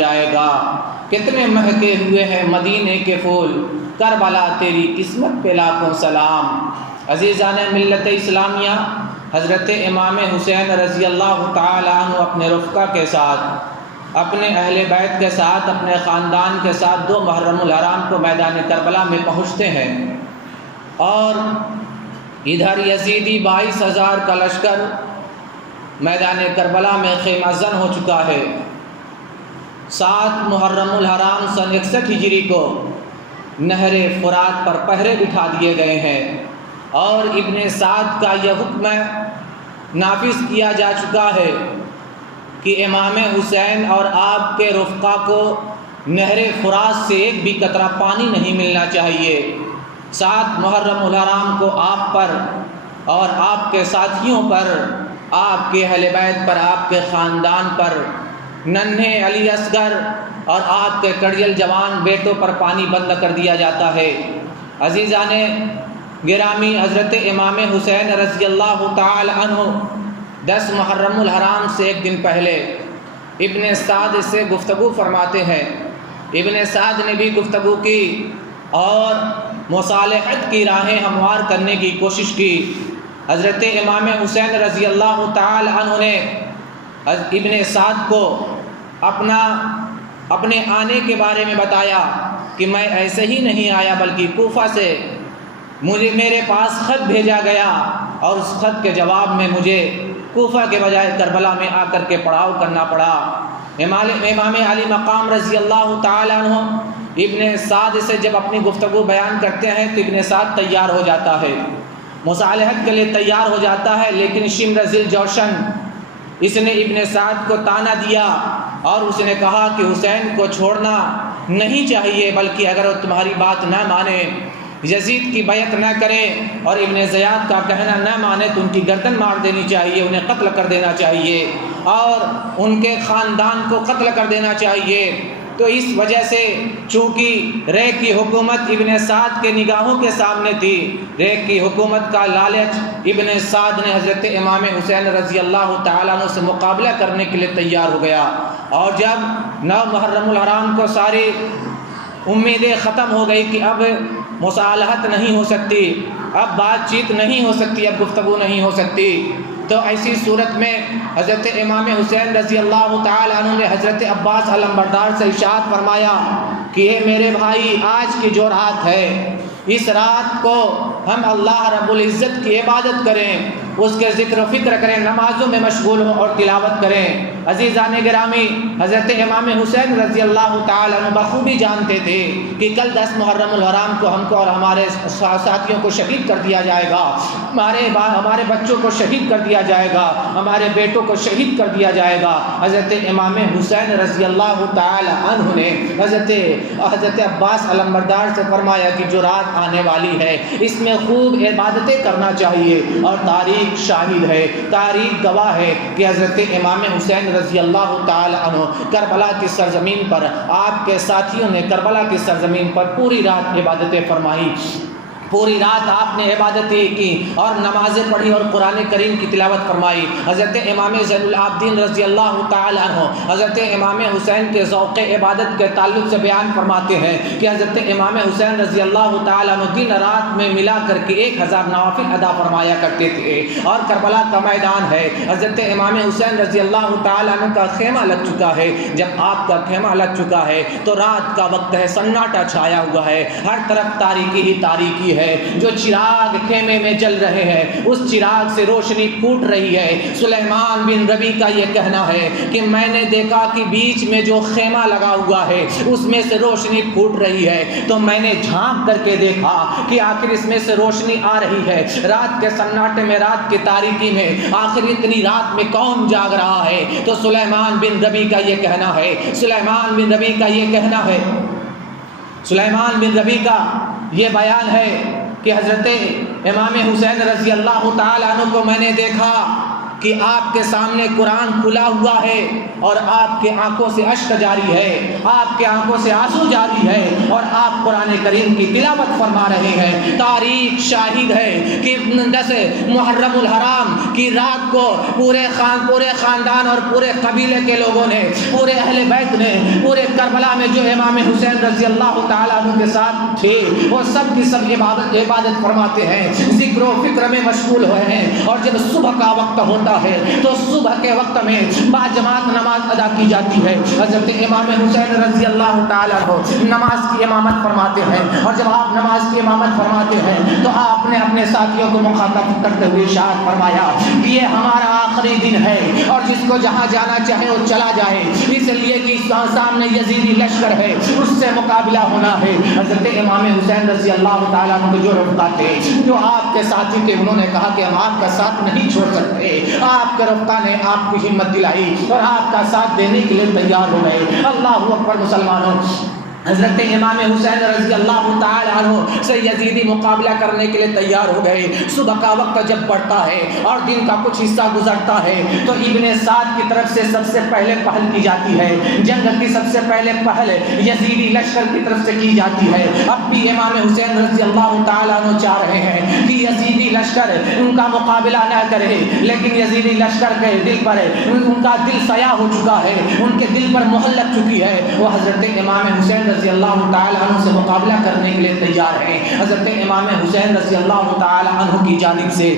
جائے گا۔ کتنے مہکے ہوئے ہیں مدینے کے پھول، کربلا تیری قسمت پہ لاکھوں سلام۔ عزیزان ملت اسلامیہ، حضرت امام حسین رضی اللہ تعالیٰ عنہ اپنے رفقا کے ساتھ، اپنے اہل بیت کے ساتھ، اپنے خاندان کے ساتھ 2 محرم الحرام کو میدان کربلا میں پہنچتے ہیں، اور ادھر یزیدی 22,000 کا لشکر میدان کربلا میں خیمہ زن ہو چکا ہے۔ 7 محرم الحرام سن 61 ہجری کو نہر فرات پر پہرے بٹھا دیے گئے ہیں، اور ابن سعد کا یہ حکم نافذ کیا جا چکا ہے کہ امام حسین اور آپ کے رفقا کو نہر فرات سے ایک بھی قطرہ پانی نہیں ملنا چاہیے۔ 7 محرم الحرام کو آپ پر اور آپ کے ساتھیوں پر، آپ کے اہل بیت پر، آپ کے خاندان پر، ننھے علی اصغر اور آپ کے کڑیل جوان بیٹوں پر پانی بند کر دیا جاتا ہے۔ عزیزان گرامی، حضرت امام حسین رضی اللہ تعالی عنہ 10 محرم الحرام سے ایک دن پہلے ابن سعد سے گفتگو فرماتے ہیں۔ ابن سعد نے بھی گفتگو کی اور مصالحت کی راہیں ہموار کرنے کی کوشش کی۔ حضرت امام حسین رضی اللہ تعالی عنہ نے ابن سعد کو اپنے آنے کے بارے میں بتایا کہ میں ایسے ہی نہیں آیا، بلکہ کوفہ سے میرے پاس خط بھیجا گیا، اور اس خط کے جواب میں مجھے کوفہ کے بجائے کربلا میں آ کر کے پڑاؤ کرنا پڑا۔ امام علی مقام رضی اللہ تعالی عنہ ابن سعد سے جب اپنی گفتگو بیان کرتے ہیں تو ابن سعد تیار ہو جاتا ہے، مصالحت کے لیے تیار ہو جاتا ہے، لیکن شمر ذی الجوشن اس نے ابن سعد کو تانا دیا اور اس نے کہا کہ حسین کو چھوڑنا نہیں چاہیے، بلکہ اگر وہ تمہاری بات نہ مانے، یزید کی بیعت نہ کرے اور ابن زیاد کا کہنا نہ مانے تو ان کی گردن مار دینی چاہیے، انہیں قتل کر دینا چاہیے اور ان کے خاندان کو قتل کر دینا چاہیے۔ تو اس وجہ سے چونکہ رے کی حکومت ابن سعد کے نگاہوں کے سامنے تھی، رے کی حکومت کا لالچ ابن سعد نے حضرت امام حسین رضی اللہ تعالیٰ عنہ سے مقابلہ کرنے کے لیے تیار ہو گیا، اور جب 9 محرم الحرام کو ساری امیدیں ختم ہو گئی کہ اب مصالحت نہیں ہو سکتی، اب بات چیت نہیں ہو سکتی، اب گفتگو نہیں ہو سکتی، تو ایسی صورت میں حضرت امام حسین رضی اللہ تعالی عنہ نے حضرت عباس علمبردار سے ارشاد فرمایا کہ اے میرے بھائی، آج کی جو رات ہے، اس رات کو ہم اللہ رب العزت کی عبادت کریں، اس کے ذکر و فکر کریں، نمازوں میں مشغول ہوں اور تلاوت کریں۔ عزیزان گرامی، حضرت امام حسین رضی اللہ تعالی عنہ بخوبی جانتے تھے کہ کل 10 محرم الحرام کو ہم کو اور ہمارے ساتھیوں کو شہید کر دیا جائے گا، ہمارے بچوں کو شہید کر دیا جائے گا، ہمارے بیٹوں کو شہید کر دیا جائے گا۔ حضرت امام حسین رضی اللہ تعالی عنہ نے حضرت عباس علمبردار سے فرمایا کہ جو رات آنے والی ہے اس میں خوب عبادتیں کرنا چاہیے، اور تاریخ شاہد ہے، تاریخ گواہ ہے کہ حضرت امام حسین رضی اللہ تعالی عنہ کربلا کی سرزمین پر، آپ کے ساتھیوں نے کربلا کی سرزمین پر پوری رات عبادتیں فرمائی، پوری رات آپ نے عبادتیں کی اور نمازیں پڑھی اور قرآن کریم کی تلاوت فرمائی۔ حضرت امام زین العابدین رضی اللہ تعالی عنہ حضرت امام حسین کے ذوق عبادت کے تعلق سے بیان فرماتے ہیں کہ حضرت امام حسین رضی اللہ تعالی عنہ دن رات میں ملا کر کے 1000 نوافل ادا فرمایا کرتے تھے، اور کربلا کا میدان ہے، حضرت امام حسین رضی اللہ تعالی عنہ کا خیمہ لگ چکا ہے۔ جب آپ کا خیمہ لگ چکا ہے تو رات کا وقت ہے، سناٹا چھایا ہوا ہے، ہر طرف تاریکی ہی تاریکی ہے، جو چراغ خیمے میں جل رہے ہیں اس چراغ سے روشنی پھوٹ رہی ہے۔ سلیمان بن ربی کا یہ کہنا ہے کہ میں نے دیکھا کہ بیچ میں جو خیمہ لگا ہوا ہے اس میں سے روشنی پھوٹ رہی ہے، تو میں نے جھانک کر کے دیکھا کہ آخر اس میں سے روشنی آ رہی ہے، رات کے سناٹے میں، رات کی تاریکی میں آخر اتنی رات میں کون جاگ رہا ہے؟ تو سلیمان بن ربی کا یہ کہنا ہے، سلیمان بن ربی کا یہ کہنا ہے، سلیمان بن ربی کا یہ بیان ہے کہ حضرت امام حسین رضی اللہ تعالی عنہ کو میں نے دیکھا کہ آپ کے سامنے قرآن کھلا ہوا ہے اور آپ کے آنکھوں سے اشک جاری ہے، آپ کے آنکھوں سے آنسو جاری ہے اور آپ قرآن کریم کی تلاوت فرما رہے ہیں۔ تاریخ شاہد ہے کہ 10 محرم الحرام کی رات کو پورے خاندان اور پورے قبیلے کے لوگوں نے، پورے اہل بیت نے، پورے کربلا میں جو امام حسین رضی اللہ تعالیٰ عنہ کے ساتھ تھے وہ سب کی سب عبادت فرماتے ہیں، ذکر و فکر میں مشغول ہوئے ہیں۔ اور جب صبح کا وقت ہوتا ہے تو صبح کے وقت میں باجماعت نماز ادا کی جاتی ہے۔ حضرت امام حسین رضی اللہ تعالیٰ عنہ نماز کی امامت فرماتے ہیں، اور جب آپ نماز کی امامت فرماتے ہیں تو آپ نے اپنے ساتھیوں کو مخاطب کرتے ہوئے ارشاد فرمایا کہ یہ ہمارا آخری دن ہے اور جس کو جہاں جانا چاہے وہ چلا جائے، اس لیے کہ سامنے یزیدی لشکر ہے، اس سے مقابلہ ہونا ہے۔ حضرت امام حسین رضی اللہ تعالیٰ عنہ جو رفقا تھے، جو آپ کے ساتھی تھے، انہوں نے کہا کہ ہم آپ کا ساتھ نہیں چھوڑ سکتے۔ آپ کے رفقا نے آپ کو ہمت دلائی اور آپ کا ساتھ دینے کے لیے تیار ہو گئے۔ اللہ اکبر مسلمانوں، حضرت امام حسین رضی اللہ تعالیٰ عنہ سے یزیدی مقابلہ کرنے کے لیے تیار ہو گئے۔ صبح کا وقت جب پڑتا ہے اور دن کا کچھ حصہ گزرتا ہے تو ابن سعد کی طرف سے سب سے پہلے پہل کی جاتی ہے، جنگ کی سب سے پہلے پہل یزیدی لشکر کی طرف سے کی جاتی ہے۔ اب بھی امام حسین رضی اللہ تعالیٰ عنہ چاہ رہے ہیں کہ یزیدی لشکر ان کا مقابلہ نہ کرے، لیکن یزیدی لشکر کے دل پر ان کا دل سیاہ ہو چکا ہے، ان کے دل پر مہر لگ چکی ہے۔ وہ حضرت امام حسین رضی اللہ تعالیٰ عنہ سے مقابلہ کرنے کے لیے تیار ہیں۔ حضرت امام حسین رضی اللہ تعالیٰ عنہ کی جانب سے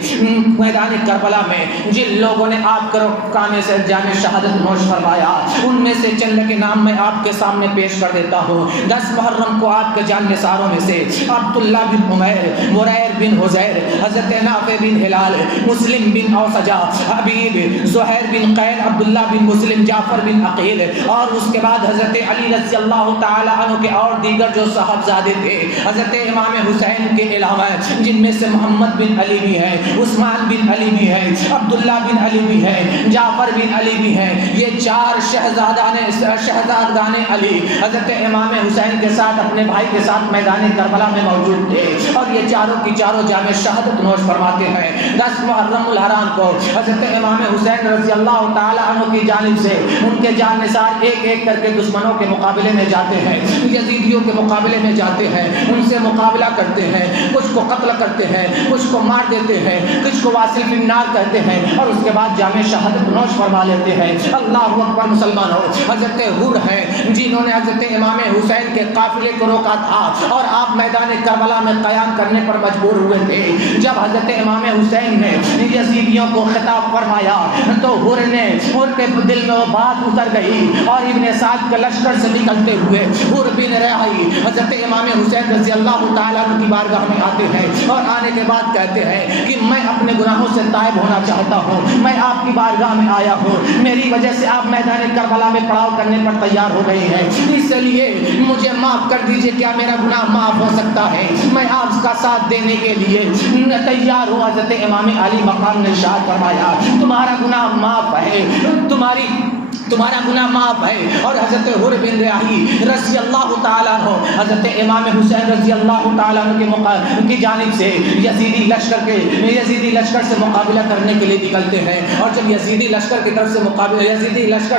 میدان کربلا میں جن لوگوں نے آپ کے کانے سے جام شہادت نوش فرمایا، ان میں سے چند کے نام میں آپ کے سامنے پیش کر دیتا ہوں۔ 10 محرم کو آپ کے جان نثاروں میں سے عبداللہ بن عمیر، مریر بن حزیر، حضرت نافع بن ہلال، مسلم بن اوسجا، حبیب، زہیر بن قین، عبداللہ بن مسلم، جعفر بن عقیل، اور اس کے بعد حضرت علی رضی اللہ تعالیٰ عنہ کے اور دیگر جو صاحبزادے تھے حضرت امام حسین کے علاوہ، جن میں سے محمد بن علی بھی ہے، عثمان بن علی بھی ہے، عبداللہ بن علی بھی ہے، جعفر بن علی بھی ہے۔ یہ 4 شہزادگان علی حضرت امام حسین کے ساتھ، اپنے بھائی کے ساتھ میدان کربلا میں موجود تھے، اور یہ چاروں کی چاروں جام شہادت نوش فرماتے ہیں۔ 10 محرم الحرام کو حضرت امام حسین رضی اللہ تعالیٰ عنہ کی جانب سے ان کے جان نثار ایک ایک کر کے دشمنوں کے مقابلے میں جاتے ہیں، یزیدیوں کے مقابلے میں جاتے ہیں، ان سے مقابلہ کرتے ہیں، کچھ کو قتل کرتے ہیں، کچھ کو مار دیتے ہیں، کچھ کو واصل فی النار کہتے ہیں، اور اس کے بعد جام شہادت نوش فرما لیتے ہیں۔ اللہ اکبر مسلمانوں، حضرت حور ہیں جنہوں نے حضرت امام حسین کے قافلے کو روکا تھا اور آپ میدان کربلا میں قیام کرنے پر مجبور ہوئے تھے۔ جب حضرت امام حسین نے یزیدیوں کو خطاب فرمایا تو حور نے، ان کے دل میں وہ بات اتر گئی اور ابن سعد کے لشکر سے نکلتے ہوئے حور بن رہائی حضرت امام حسین رضی اللہ تعالیٰ عنہ کی بارگاہ میں آتے ہیں، اور آنے کے بعد کہتے ہیں کہ میں اپنے گناہوں سے تائب ہونا چاہتا ہوں، میں آپ کی بارگاہ میں آیا ہوں، میری وجہ سے آپ میدان کربلا میں پڑاؤ کرنے پر تیار ہو گئے ہیں، اس لیے مجھے معاف کر دیجئے، کیا میرا گناہ معاف ہو سکتا ہے؟ میں آپ کا ساتھ دینے کے لیے تیار ہوں۔ حضرت امام علی مقام نے ارشاد فرمایا تمہارا گناہ معاف ہے، تمہارا گناہ معاف ہے۔ اور حضرت حور بن رہائی رضی اللہ تعالیٰ عنہ حضرت امام حسین رضی اللہ تعالیٰ عنہ کی جانب سے یزیدی لشکر سے مقابلہ کرنے کے لیے نکلتے ہیں، اور جب یزیدی لشکر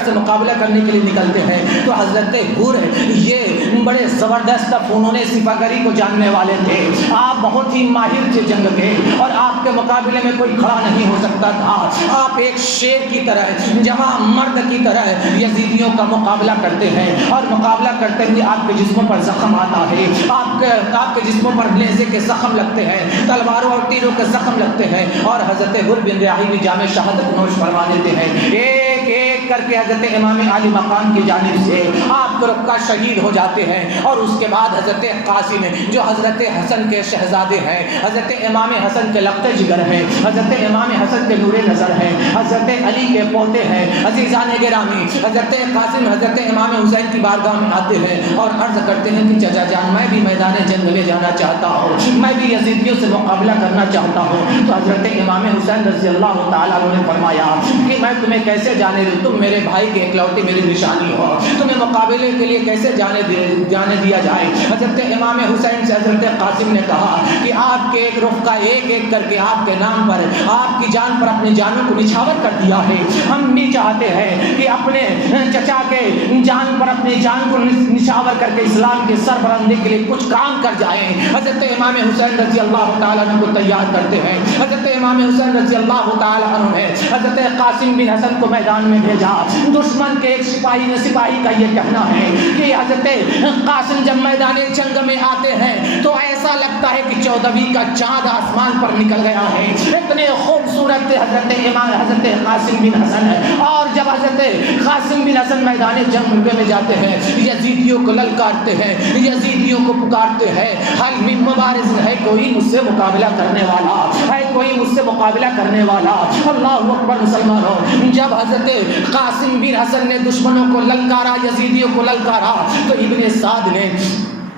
سے مقابلہ کرنے کے لیے نکلتے ہیں تو حضرت حور یہ بڑے زبردست فنون صفہ گری کو جاننے والے تھے، آپ بہت ہی ماہر تھے جنگ کے، اور آپ کے مقابلے میں کوئی کھڑا نہیں ہو سکتا تھا۔ آپ ایک شیر کی طرح، جوان مرد کی طرح یزیدیوں کا مقابلہ کرتے ہیں، اور مقابلہ کرتے ہوئے آپ کے جسموں پر زخم آتا ہے، آپ کے جسموں پر نیزے کے زخم لگتے ہیں، تلواروں اور تیروں کے زخم لگتے ہیں، اور حضرت حور بن رہائی بھی جام شہادت نوش فرما دیتے ہیں۔ ایک ایک کر کے حضرت امام علی مقام کی جانب سے آپ کو رکھا شہید ہو جاتے ہیں، اور اس کے بعد حضرت قاسم جو حضرت حسن کے شہزادے ہیں، حضرت امام حسن کے لقت جگر ہیں، حضرت امام حسن کے نور نظر ہیں، حضرت علی کے پوتے ہیں، عزیزان گرامی، حضرت قاسم حضرت امام حسین کی بارگاہ میں آتے ہیں اور عرض کرتے ہیں کہ چچا جان میں بھی میدان جنگ میں جانا چاہتا ہوں، میں بھی یزیدیوں سے مقابلہ کرنا چاہتا ہوں۔ تو حضرت امام حسین رضی اللہ تعالیٰ عنہ نے فرمایا کہ میں تمہیں کیسے جانے دوں، تم تم میرے بھائی کے اکلوتی میری نشانی ہو، تمہیں مقابلے کے لیے کیسے جانے دیا جائے۔ حضرت امام حسین سے حضرت قاسم نے کہا کہ آپ کے ایک رخ کا ایک ایک کر کے آپ کے نام پر، آپ کی جان پر اپنی جانوں کو نچھاور کر دیا ہے، ہم بھی چاہتے ہیں کہ اپنے چچا کے جان پر اپنی جان کو نچھاور کر کے اسلام کے سربلندی کے لیے کچھ کام کر جائیں۔ حضرت امام حسین رضی اللہ تعالیٰ عنہ کو تیار کرتے ہیں۔ حضرت امام حسین رضی اللہ تعالیٰ عنہ نے حضرت قاسم بن حسن کو میدان میں بھیجا۔ دشمن کے ایک سپاہی کا یہ کہنا ہے کہ حضرت قاسم جب میدان جنگ میں آتے ہیں تو ایسا لگتا ہے کہ 14ویں کا چاند آسمان پر نکل گیا ہے، اتنے خوبصورت حضرت قاسم بن حسن ہے۔ اور جب حضرت قاسم بن حسن میدان جنگ میں جاتے ہیں، یزیدیوں کو للکارتے ہیں، یزیدیوں کو پکارتے ہیں، حل من مبارز ہے کوئی مجھ سے مقابلہ کرنے والا، ہے کوئی مجھ سے مقابلہ کرنے والا۔ اللہ اکبر مسلمانوں، جب حضرت قاسم بن حسن نے دشمنوں کو للکارا، یزیدیوں کو للکارا، تو ابن سعد نے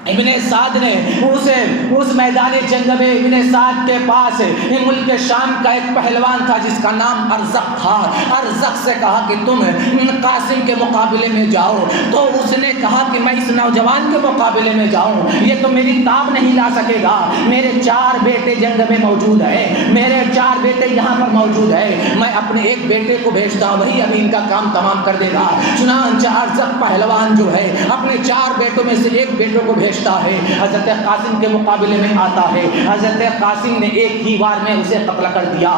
اس میدان جنگ میں ابن سعد کے پاس ملک شام کا ایک پہلوان تھا جس کا نام ارزق تھا۔ ارزق سے کہا کہ تم قاسم کے مقابلے میں جاؤ، تو اس نے کہا کہ میں اس نوجوان کے مقابلے میں جاؤں، یہ تو میری تاب نہیں لا سکے گا، میرے 4 بیٹے جنگ میں موجود ہیں، میرے 4 بیٹے یہاں پر موجود ہیں، میں اپنے ایک بیٹے کو بھیجتا ہوں، وہی ابھی ان کا کام تمام کر دے گا۔ چنانچہ ارزق پہلوان جو ہے اپنے 4 بیٹوں میں سے ایک بیٹوں کو بھیجتا ہے، حضرت قاسم کے مقابلے میں آتا ہے۔ حضرت قاسم نے ایک ہی بار میں اسے قتل کر دیا۔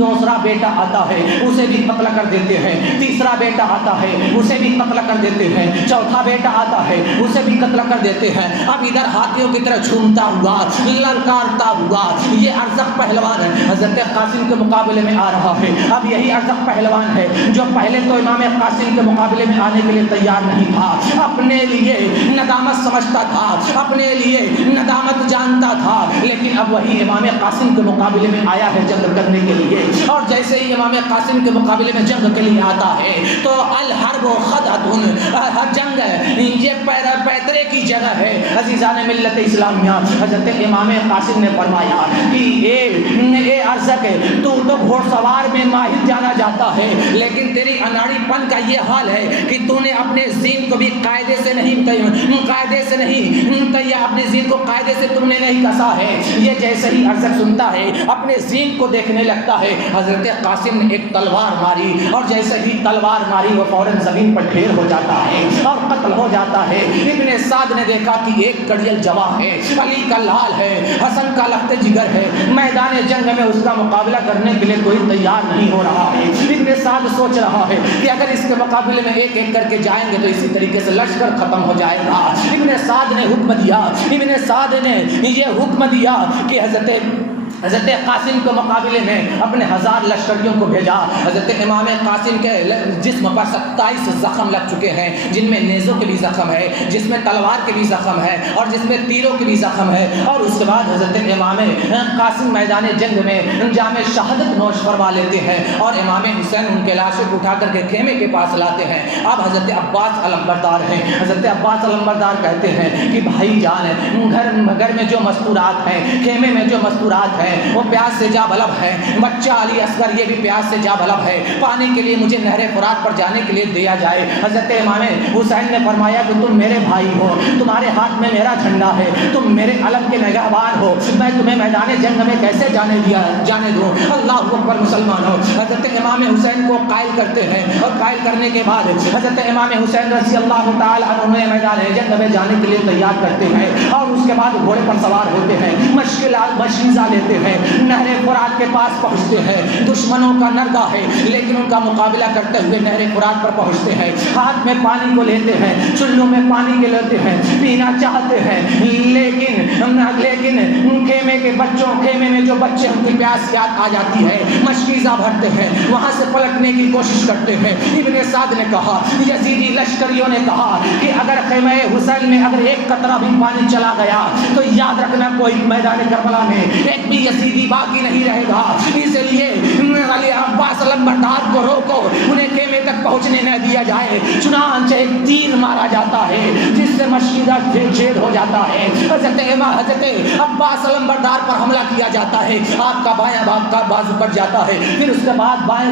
دوسرا بیٹا آتا ہے، اسے بھی قتل کر دیتے ہیں۔ تیسرا بیٹا آتا ہے، اسے بھی قتل کر دیتے ہیں۔ چوتھا بیٹا آتا ہے، اسے بھی قتل کر دیتے ہیں۔ اب ادھر ہاتھیوں کی طرح جھومتا ہوا، للکارتا ہوا یہ ارزق پہلوان حضرت قاسم کے مقابلے میں آ رہا ہے۔ اب یہی ارزق پہلوان ہے جو پہلے تو امام قاسم کے مقابلے میں آنے کے لیے تیار نہیں تھا، اپنے لیے ندامت سمجھتا تھا، اپنے لیے ندامت جانتا تھا، لیکن اب وہی امام قاسم کے مقابلے میں آیا ہے جنگ کرنے کے لیے۔ اور جیسے ہی امام قاسم کے مقابلے میں جنگ کے لیے آتا ہے تو الحرب خدعۃ، جنگ یہ پیترے کی جگہ ہے۔ عزیزان ملت اسلامیہ، حضرت امام قاسم نے فرمایا کہ اے ارزق، تو گھوڑ سوار میں ماہر جانا جاتا ہے، لیکن تیری اناڑی پن کا یہ حال ہے کہ تو نے اپنے زین کو بھی قاعدے سے نہیں اپنے زین کو قاعدے سے تم نے نہیں کسا ہے۔ یہ جیسے ہی ارزق سنتا ہے اپنے زین کو دیکھنے لگتا ہے۔ حضرت قاسم نے ایک تلوار ماری، اور جیسے ہی تلوار ماری وہ فوراً زمین پر ڈھیر ہو جاتا ہے اور قتل ہو جاتا ہے۔ ابن سعد نے دیکھا کہ ایک کڑیل جوان ہے، علی کا لال ہے، حسن کا لخت جگر ہے، میدان جنگ میں اس کا مقابلہ کرنے کے لیے کوئی تیار نہیں ہو رہا ہے۔ ابن سعد سوچ رہا ہے کہ اگر اس کے مقابلے میں ایک ایک کر کے جائیں گے تو اسی طریقے سے لشکر ختم ہو جائے گا۔ ابن سعد نے حکم دیا کہ حضرت قاسم کے مقابلے میں اپنے 1000 لشکریوں کو بھیجا۔ حضرت امام قاسم کے جسم پر 27 زخم لگ چکے ہیں، جن میں نیزوں کے بھی زخم ہے، جس میں تلوار کے بھی زخم ہے، اور جس میں تیروں کے بھی زخم ہے۔ اور اس کے بعد حضرت امام قاسم میدان جنگ میں جام شہادت نوش فرما لیتے ہیں، اور امام حسین ان کے لاشوں کو اٹھا کر کے خیمے کے پاس لاتے ہیں۔ اب حضرت عباس علمبردار ہیں، حضرت عباس علمبردار کہتے ہیں کہ بھائی جان، گھر میں جو مستورات ہیں، خیمے میں جو مستورات ہیں وہ پیاس سے جا بلب ہے، بچہ علی اصغر یہ بھی پیاس سے جا بلب ہے، پانی کے لیے مجھے نہر فرات پر جانے کے لیے دیا جائے۔ حضرت امام حسین نے فرمایا کہ تم میرے بھائی ہو، تمہارے ہاتھ میں میرا جھنڈا ہے، تم میرے علم کے نگہبان ہو، میں تمہیں میدان جنگ میں کیسے جانے دوں۔ اللہ اکبر مسلمانوں، حضرت امام حسین کو قائل کرتے ہیں، اور قائل کرنے کے بعد حضرت امام حسین رضی اللہ تعالی عنہ میدان جنگ میں جانے کے لیے تیار کرتے ہیں، اور اس کے بعد گھوڑے پر سوار ہوتے ہیں، مشیزہ لیتے ہیں، نہر فرات کے پاس پہنچتے ہیں۔ دشمنوں کا نرگا ہے لیکن ان کا مقابلہ کرتے ہوئے نہر فرات پر پہنچتے ہیں، ہاتھ میں پانی کو لیتے ہیں، چلوں میں پانی کے لیتے ہیں، پینا چاہتے ہیں، لیکن خیمے میں جو بچے ان کی پیاس یاد آ جاتی ہے، مشکیزہ بھرتے ہیں، وہاں سے پلٹنے کی کوشش کرتے ہیں۔ ابن سعد نے کہا، یزیدی لشکریوں نے کہا کہ اگر خیمہ حسین میں اگر ایک قطرہ بھی پانی چلا گیا تو یاد رکھنا کوئی میدان کربلا میں ایک بھی یزیدی باقی نہیں رہے گا، اس لیے علی عباس علمبردار کو روکو، انہیں خیمے تک پہنچنے نہ دیا جائے۔ چنانچہ ایک تیر مارا جاتا ہے جس سے مشکیدہ چھید ہو جاتا ہے، حضرت عباس علمبردار پر حملہ کیا جاتا ہے، آپ کا بایاں بازو کٹ جاتا ہے، پھر اس کے بعد بائیں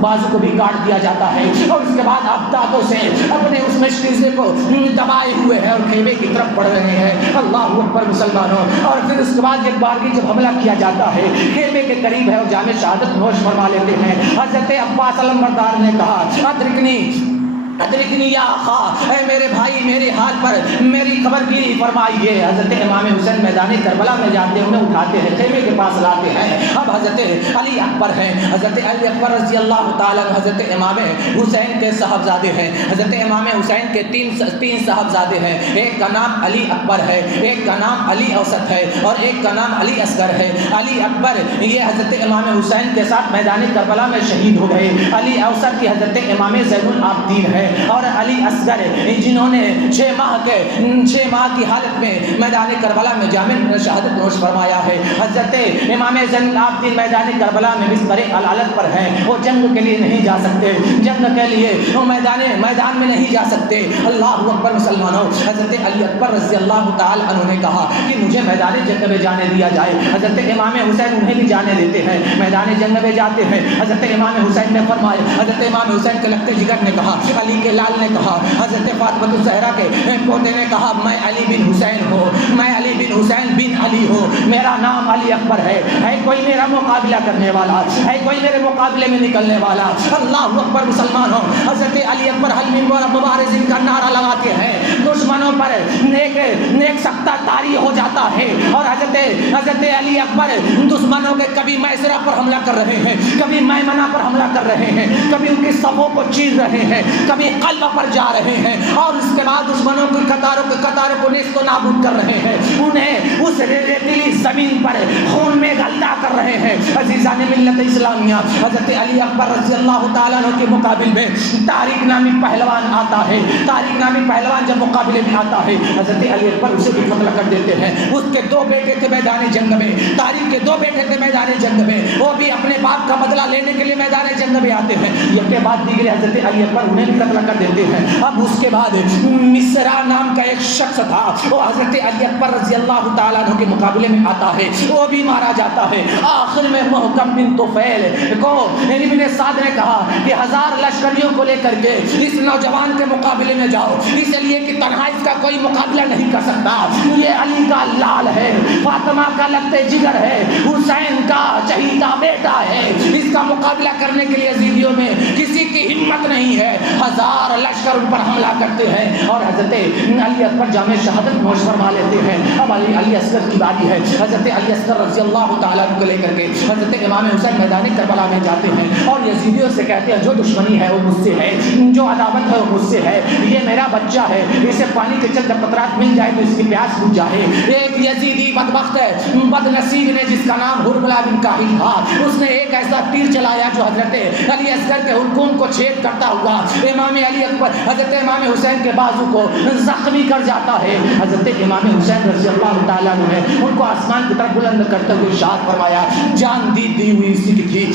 بازو کو بھی کاٹ دیا جاتا ہے، اور اس کے بعد آپ دانتوں سے اپنے اس مشکیزے کو دبائے ہوئے ہیں اور خیمے کی طرف بڑھ رہے ہیں۔ اللہ اکبر مسلمانوں، اور پھر اس کے بعد ایک بار جب حملہ کیا جاتا ہے، خیمے کے قریب ہے اور جامع شہادت نوش فرما لیتے ہیں۔ حضرت عباس علمبردار نے کہا ادرکنی یا آقا، اے میرے بھائی میرے حال پر میری خبر گیری فرمائیے۔ حضرت امام حسین میدان کربلا میں جاتے ہیں، انہیں اٹھاتے ہیں، خیمے کے پاس لاتے ہیں۔ اب حضرت علی اکبر ہیں، حضرت علی اکبر رضی اللہ تعالیٰ حضرت امام حسین کے صاحبزادے ہیں۔ حضرت امام حسین کے تین صاحبزادے ہیں، ایک کا نام علی اکبر ہے، ایک کا نام علی اوسط ہے، اور ایک کا نام علی اصغر ہے۔ علی اکبر یہ حضرت امام حسین کے ساتھ میدان کربلا میں شہید ہو گئے۔ علی اوسط کی حضرت امام زین العابدین ہے، اور علی اصغر جنہوں نے 6 ماہ کی حالت میں میدان کربلا میں جامع شہادت نوش فرمایا ہے۔ حضرت امام زین العابدین میدان کربلا میں بستر علالت پر ہیں، وہ جنگ کے لیے نہیں جا سکتے، جنگ کے لیے وہ میدان میں نہیں جا سکتے۔ اللہ اکبر مسلمانوں، حضرت علی اکبر رضی اللہ تعالی عنہ نے کہا کہ مجھے میدان جنگ میں جانے دیا جائے۔ حضرت امام حسین انہیں بھی جانے دیتے ہیں، میدان جنگ میں جاتے ہیں۔ حضرت امام حسین نے فرمایا، حضرت امام حسین کے لخت جگر نے کہا، علی کے لال نے کہا، حضرت فاطمہ الزہرا کے پوتے نے کہا، میں علی بن حسین ہوں، میں علی بن حسین بن علی ہوں، میرا نام علی اکبر ہے کوئی میرا مقابلہ کرنے والا، ہے کوئی میرے مقابلے میں نکلنے والا؟ اللہ اکبر مسلمانوں، حضرت علی اکبر حل من مبارزین کا نعرہ لگاتے ہیں، دشمنوں پر نیک سختہ طاری ہو جاتا ہے، اور حضرت علی اکبر دشمنوں کے کبھی میسرہ پر حملہ کر رہے ہیں، کبھی میمنہ پر حملہ کر رہے ہیں، کبھی ان کی صفوں کو چیر رہے ہیں، کبھی قلب پر جا رہے ہیں، اور اس کے بعد دشمنوں کی قطاروں کو نیست و نابود کر رہے ہیں، انہیں اس ریتیلی زمین پر خون میں گلتا کر رہے ہیں۔ عزیزان ملت اسلامیہ، حضرت علی اکبر رضی اللہ تعالیٰ عنہ کے مقابل میں طارق نامی پہلوان آتا ہے، طارق نامی پہلوان جب مقابلے میں آتا ہے، حضرت علی اکبر اسے بھی قتل کر دیتے ہیں۔ اس کے 2 بیٹے تھے میدان جنگ میں، طارق کے 2 بیٹے تھے میدان جنگ میں، وہ بھی اپنے باپ کا بدلہ لینے کے لیے میدان جنگ میں آتے ہیں، ایک کے بعد دیگرے حضرت علی اکبر انہیں بھی قتل کر دیتے ہیں۔ اب اس کے بعد مصرع نام کا ایک شخص تھا، وہ حضرت علی اکبر رضی اللہ تعالیٰ عنہ کے مقابلے میں آتا ہے، وہ بھی مارا جاتا ہے۔ آخر میں محکم بن طفیل کو ابن سعد نے کہا کہ 1000 لشکریوں کو لے کر کے اس نوجوان کے مقابلے میں جاؤ، اس لیے کہ تنہا اس کا کوئی مقابلہ نہیں کر سکتا، یہ علی کا لال ہے، فاطمہ کا لخت جگر ہے، حسین کا چہیتا بیٹا ہے، اس کا مقابلہ کرنے کے لیے یزیدیوں میں کسی کی ہمت نہیں ہے۔ 1000 لشکر ان پر حملہ کرتے ہیں، اور حضرت علی اکبر جامع شہادت نوش فرما لیتے ہیں۔ اب علی اصغر کی باری ہے، حضرت علی اصغر رضی اللہ تعالیٰ عنہ کو لے کر کے حضرت امام حسین میدان کربلا میں جاتے ہیں، اور یزیدیوں سے کہتے ہیں جو دشمنی ہے وہ مجھ سے ہے، جو عداوت ہے وہ مجھ سے ہے، یہ میرا بچہ ہے، اسے پانی کے چند قطرات مل جائے تو اس کی پیاس بجھ جائے۔ ایک یزیدی بدبخت ہے، بد نصیب نے، جس کا نام ہرملہ بن کاہل تھا، اس نے ایک ایسا تیر چلایا جو حضرت علی اصغر کے حلقوم کو چھید کرتا ہوا امام علی اکبر حضرت امام حسین کے بازو کو زخمی کر جاتا ہے۔ حضرت امام حسین رضی اللہ تعالیٰ عنہ نے ان کو آسمان کی طرف بلند کرتے ہوئے ارشاد فرمایا، جان دی ہوئی اسی کی تھی،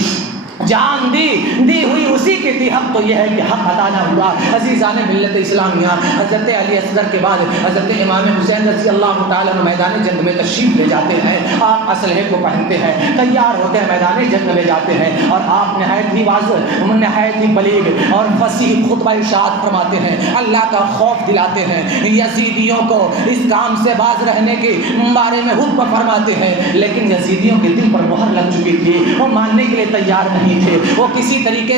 جان دی ہوئی اسی کی تھی، حق تو یہ ہے کہ حق ادا نہ ہوا۔ عزیزان ملت اسلامیہ، حضرت علی اصغر کے بعد حضرت امام حسین رضی اللہ تعالیٰ عنہ میدان جنگ میں تشریف لے جاتے ہیں، آپ اسلحے کو پہنتے ہیں، تیار ہوتے ہیں، میدان جنگ میں جاتے ہیں، اور آپ نہایت ہی واضح، نہایت ہی بلیغ اور فصیح خطبہ ارشاد فرماتے ہیں، اللہ کا خوف دلاتے ہیں، یزیدیوں کو اس کام سے باز رہنے کے بارے میں خطبہ فرماتے ہیں، لیکن یزیدیوں کے دل پر مہر لگ چکی تھی، وہ ماننے کے لیے تیار نہیں تھے، وہ کسی طریقے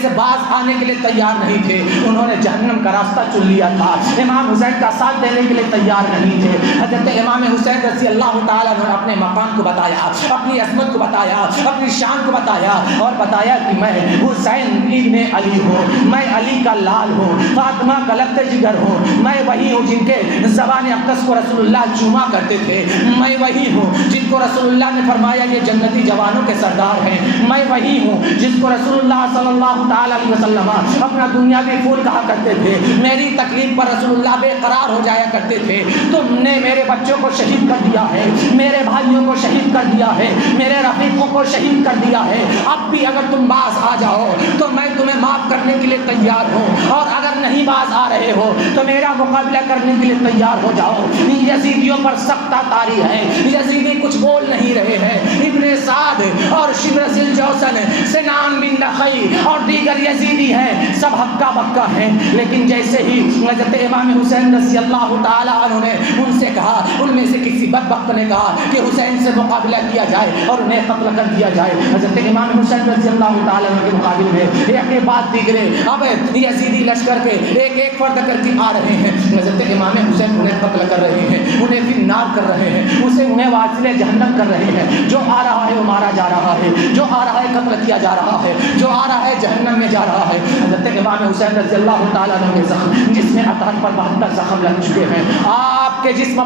سے باز آنے کے لیے تیار نہیں تھے، انہوں نے جہنم کا راستہ چن لیا تھا، امام حسین کا ساتھ دینے کے لیے تیار نہیں تھے۔ حضرت امام حسین رضی اللہ تعالیٰ نے اپنے مقام کو بتایا، اپنی عظمت کو بتایا، اپنی شان کو بتایا، اور بتایا کہ میں حسین ابن علی ہوں، میں علی کا لال ہوں، فاطمہ کا لخت جگر ہوں، میں وہی ہوں جن کے زبان اقدس کو رسول اللہ چوما کرتے تھے، میں وہی ہوں جن کو رسول اللہ نے فرمایا یہ جنتی جوانوں کے سردار ہیں، میں وہی ہوں جس کو رسول اللہ صلی اللہ تعالی علیہ وسلم اپنا دنیاوی پھول کہا کرتے تھے. میری تکلیف پر رسول اللہ بے قرار ہو جایا کرتے تھے. تم نے میرے بچوں کو شہید کر دیا ہے, میرے بھائیوں کو شہید کر دیا ہے, میرے رفیقوں کو شہید کر دیا ہے. اب بھی اگر تم باز آ جاؤ تو میں تمہیں معاف کرنے کے لیے تیار ہوں, اور اگر نہیں باز آ رہے ہو تو میرا مقابلہ کرنے کے لیے تیار ہو جاؤ. یزیدیوں پر سخت تاری ہے, یزیدی کچھ بول نہیں رہے ہیں. ابن سعد اور شمر ذوالجوشن, سنان بن نخی اور دیگر یزیدی ہیں, سب ہکا بکا ہیں. لیکن جیسے ہی حضرت امام حسین رضی اللہ تعالی عنہ نے ان سے کہا, ان میں سے کسی بدبخت نے کہا کہ حسین سے مقابلہ کیا جائے اور انہیں قتل کر دیا جائے, حضرت امام حسین رضی اللہ تعالی عنہ کے مقابل میں ایک کے بعد دیگرے اب یزیدی لشکر کے ایک ایک فرد کر کے آ رہے ہیں. حضرت امام حسین انہیں قتل کر رہے ہیں, انہیں پھر نار کر رہے ہیں, انہیں واصل جہنم کر رہے ہیں. جو آ رہا ہے وہ مارا جا رہا ہے, جو آ رہا ہے قتل کیا جا رہا ہے, جو آ رہا ہے جہنم میں جا رہا ہے. حضرت امام حسین رضی اللہ تعالیٰ عنہ کے زخم جس میں 78 پر 72 زخم لگ چکے ہیں. آپ کے جسم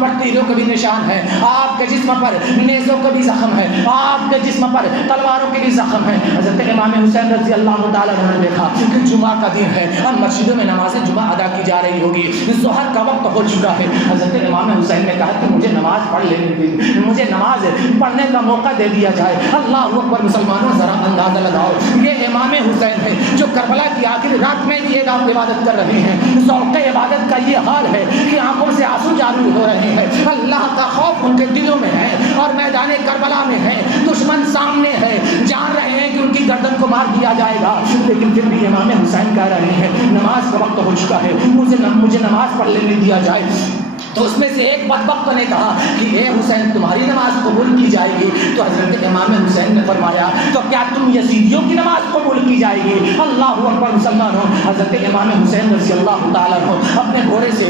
پر تیروں کا بھی نشان ہے, آپ کے جسم پر نیزوں کا بھی زخم ہے, آپ کے جسم پر تلواروں کے بھی زخم ہے. حضرت امام حسین رضی اللہ تعالیٰ عنہ نے دیکھا کہ جمعہ کا دن ہے اور مسجدوں میں نماز جمعہ ادا کی جا رہی ہوگی, ظہر کا وقت ہو چکا ہے. حضرت امام حسین نے کہا کہ مجھے نماز پڑھ لینے دیں, مجھے نماز پڑھنے کا موقع دے دیا جائے. اللہ اکبر مسلمانوں, ذرا اندازہ لگاؤ, یہ امام حسین ہے جو کربلا کی آخری رات میں بھی ایک عبادت کر رہے ہیں. ذوق عبادت کا یہ حال ہے کہ آنکھوں سے آنسو جاری ہو رہے ہیں, اللہ کا خوف ان کے دلوں میں ہے اور میدان کربلا میں ہے, دشمن سامنے ہے, جان رہے ہیں کہ ان کی گردن کو مار دیا جائے گا. لیکن پھر بھی امام حسین کہہ رہے ہیں نماز کا وقت ہو چکا ہے, مجھے نماز پڑھ لینے دیا جائے. تو اس میں سے ایک بدبخت نے کہا کہ اے حسین تمہاری نماز قبول کی جائے گی. تو حضرت امام حسین نے فرمایا تو کیا تم یزیدیوں کی نماز قبول کی جائے گی؟ اللہ اکبر مسلمانوں, حضرت امام حسین رضی اللہ تعالیٰ عنہ اپنے گھوڑے سے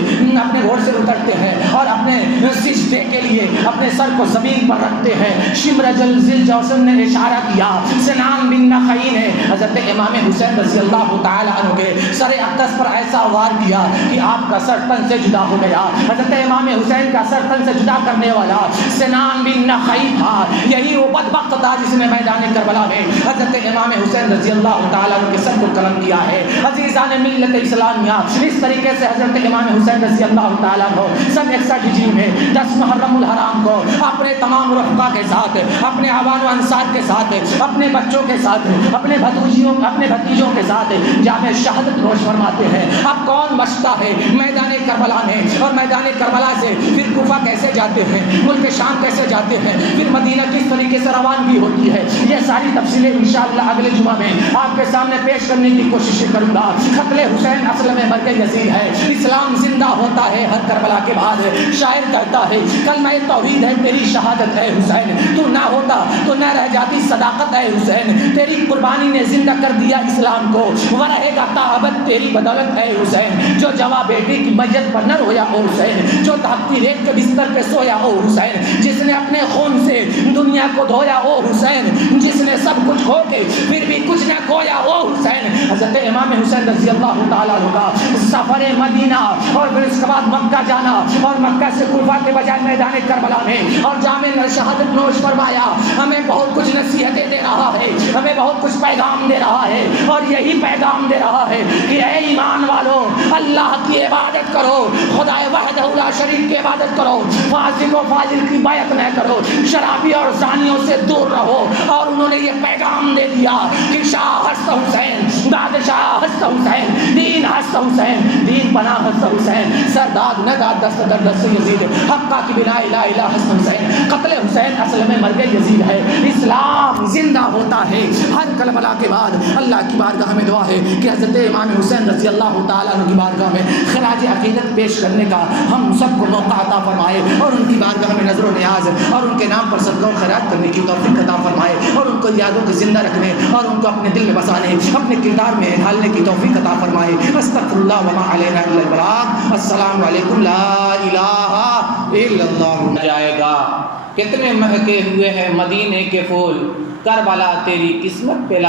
اترتے ہیں اور اپنے سجدے کے لیے اپنے سر کو زمین پر رکھتے ہیں. شمر ذوالجوشن نے اشارہ کیا, سنان بن نخی نے حضرت امام حسین رضی اللہ تعالیٰ عنہ کے سر اقدس پر ایسا وار کیا کہ آپ کا سر تن سے جدا ہو گیا. حضرت امام حسین کا سر تن سے جدا کرنے والا سنان بن نخی تھا. یہی وہ بدبخت تھا جس نے میدان کربلا میں حضرت امام حسین رضی اللہ تعالیٰ عنہ کے سر کو قلم کیا ہے. عزیزان ملت اسلامیہ, اس طریقے سے حضرت امام حسین رضی اللہ تعالیٰ عنہ سن 61 ہجری میں 10 محرم الحرام کو اپنے تمام رفقا کے ساتھ, اپنے عوان و انصار کے ساتھ, اپنے بچوں کے ساتھ, اپنے بھتیجوں کے ساتھ جامع شہادت نوش فرماتے ہیں. اب کون بچتا ہے میدان کربلا میں, اور میدان کربلا سے پھر کوفہ کیسے جاتے ہیں, ملک شام کیسے جاتے ہیں, پھر مدینہ کس طریقے سے روانگی ہوتی ہے, یہ ساری تفصیلیں انشاءاللہ اگلے جمعہ میں آپ کے سامنے پیش کرنے کی کوشش کروں گا. قتل حسین اصل میں مرگ یزید ہے. اسلام زندہ ہوتا ہے ہر کربلا کے بعد. شاعر کہتا ہے کلمہ توحید ہے تیری شہادت ہے حسین, تو نہ ہوتا تو نہ رہ جاتی صداقت ہے حسین. تیری قربانی نے زندہ کر دیا اسلام کو, وہ رہے گا تا ابد تیری بدولت ہے حسین. جو جواب بیٹی کی میت پر نہ رویا او حسین, جو دھاکتی ریت کے بستر پہ سویا او حسین, جس نے اپنے خون سے دنیا کو دھویا او حسین, جس نے سب کچھ کھو کے پھر بھی کچھ نہ کھویا او حسین. حضرت امام حسین رضی اللہ تعالیٰ عنہ کا سفر مدینہ اور پھر اس کے بعد مکہ جانا, اور مکہ سے کوفہ کے بجائے میدان کربلا میں اور جامع شہادت نوش فرمایا, ہمیں بہت کچھ نصیحتیں دے رہا ہے, ہمیں بہت کچھ پیغام دے رہا ہے. اور یہی پیغام دے رہا ہے کہ اے ایمان والو, اللہ کی عبادت کرو, خدا وحدہ لا شریک کی عبادت کرو, فاسق و فاجر کی بیعت نہ کرو, شرابی اور زانیوں سے دور رہو. اور انہوں نے یہ پیغام دے دیا کہ شاہ ہست حسین, بادشاہ ہست حسین, دین ہست حسین, دین پناہ ہست حسین, سرداد نداد دست در دست یزید, حقہ کی بنا الہ الہ ہست حسین. قتل حسین اصل میں مرگ یزید ہے. اسلام زندہ ہوتا ہے ہر کربلا کے بعد. اللہ کی بارگاہ میں دعا ہے کہ حضرت امام حسین رضی اللہ تعالیٰ عنہ کی بارگاہ میں خراج عقیدت پیش کرنے کا ہم سب کو موقع عطا فرمائے, اور ان کی بارگاہ میں نظر و نیاز اور ان کے نام پر صدقہ و خیرات کرنے کی توفیق عطا فرمائے, اور ان کو یادوں کو زندہ رکھنے اور ان کو اپنے دل میں بسانے, اپنے کردار میں ڈھالنے کی توفیق عطا فرمائے. استغفر اللہ وما علینا الا البلاغ. السلام علیکم. لا الہ الا اللہ. جائے گا کتنے مہکے ہوئے ہیں مدینے کے پھول, کربلا تیری قسمت پہ لا